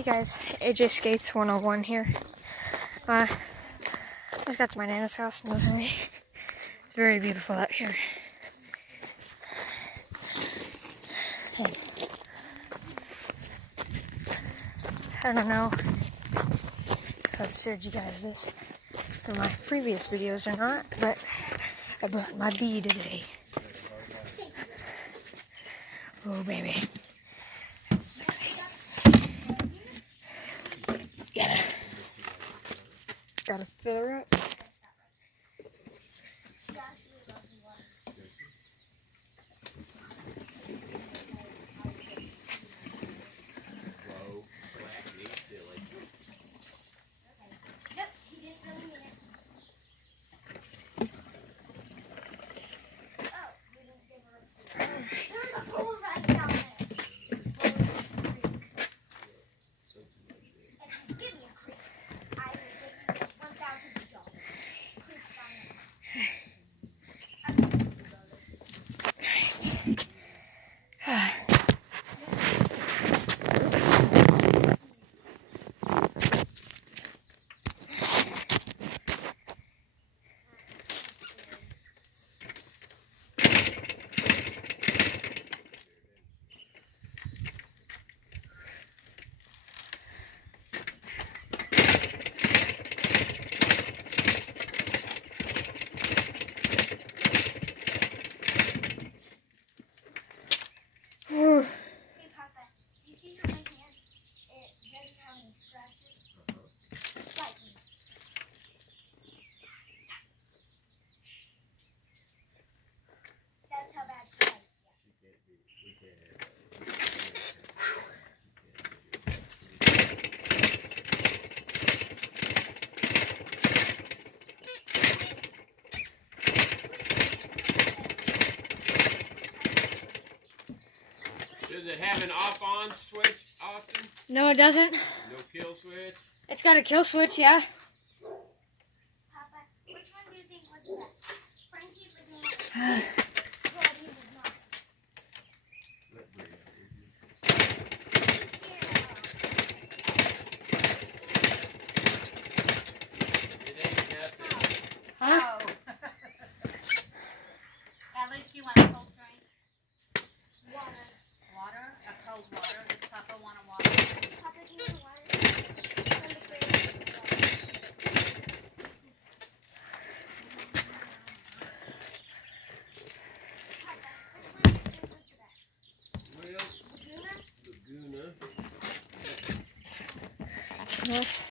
Hey guys, AJ Skates 101 here. Just got to my Nana's house and listening. It's very beautiful out here. Hey. I don't know if I've showed you guys this in my previous videos or not, but I brought my bee today. Oh baby, that's sexy. Gotta fill her up. Does it have an off-on switch, Austin? No, it doesn't. No kill switch? It's got a kill switch, yeah. Papa, which one do you think was best? Frankie or Danny? Daddy was not. It ain't nothing. Huh? At least you want a cold drink? Water. Water? A cold water? Does Papa want a water? Papa, do you want water? From the fridge. Papa, which one do you think was best? Well, Laguna? Laguna. Yes.